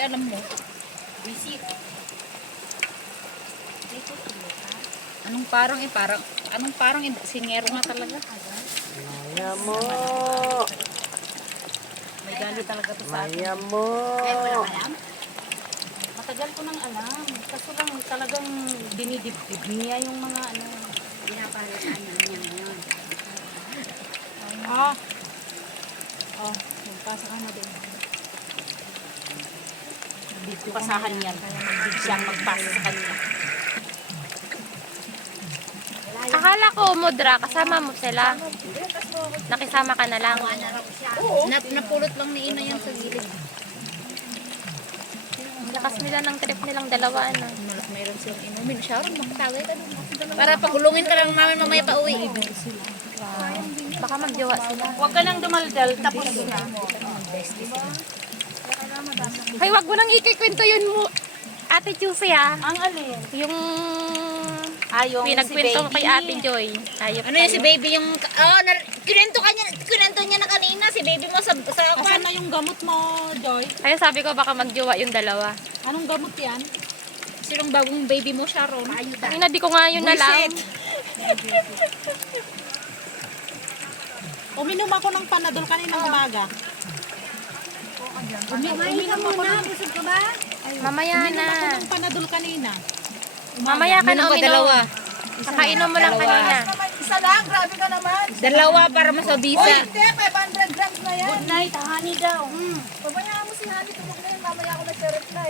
alam mo. Visit. Anong parang singero nga talaga. Maya mo. May gali talaga to sa akin. Maya mo. Ay, wala ka alam? Matagal ko nang alam. Kaso lang talagang dinidibdib niya yung mga ano. Pinapalitan na niya ngayon. Ah. Oh, magpasa ka na din. Pasahan yan. Siyang magpasa sa kanya. Akala ko, Mudra, kasama mo sila. Nakisama ka na lang. Napulot lang ni Ina yan sa gilid. Lakas nila ng trip nilang dalawa, ano. Mayroon silang inumin. Sharon, makataway ka doon. Para pagulungin ka lang namin mamaya pa uwi. Baka magjowa sila. Huwag ka nang dumaldal. Tapos na. Ay, wag mo nang ikikwento yun mo. Ate Chufy, ah. Ang alin? Yung Yung pinagkwento si kay Baby. Ate Joy. Ayop Ano yung si Baby yung... kinento niya na kanina si Baby mo sa Asan na yung gamot mo, Joy? Ay, sabi ko baka magjowa yung dalawa. Anong gamot yan? Sinong bagong baby mo, Sharon? Ay, na, di ko nga yun na lang. Uminom ako ng Panadol kaninang umaga. Uminom ako ng, Busog ka ba? Mamaya uminom ako na. ng Panadol kanina. Mamaya ka na Uminom ka uminom. dalawa. Nakainom mo lang kanina. Isa lang, grabe ka naman. Dalawa para masabisa. Hindi, 500 grams na yan. Good night, honey daw. Pabayaan mo si Honey, tumok na yun. Mamaya ako nag-reply.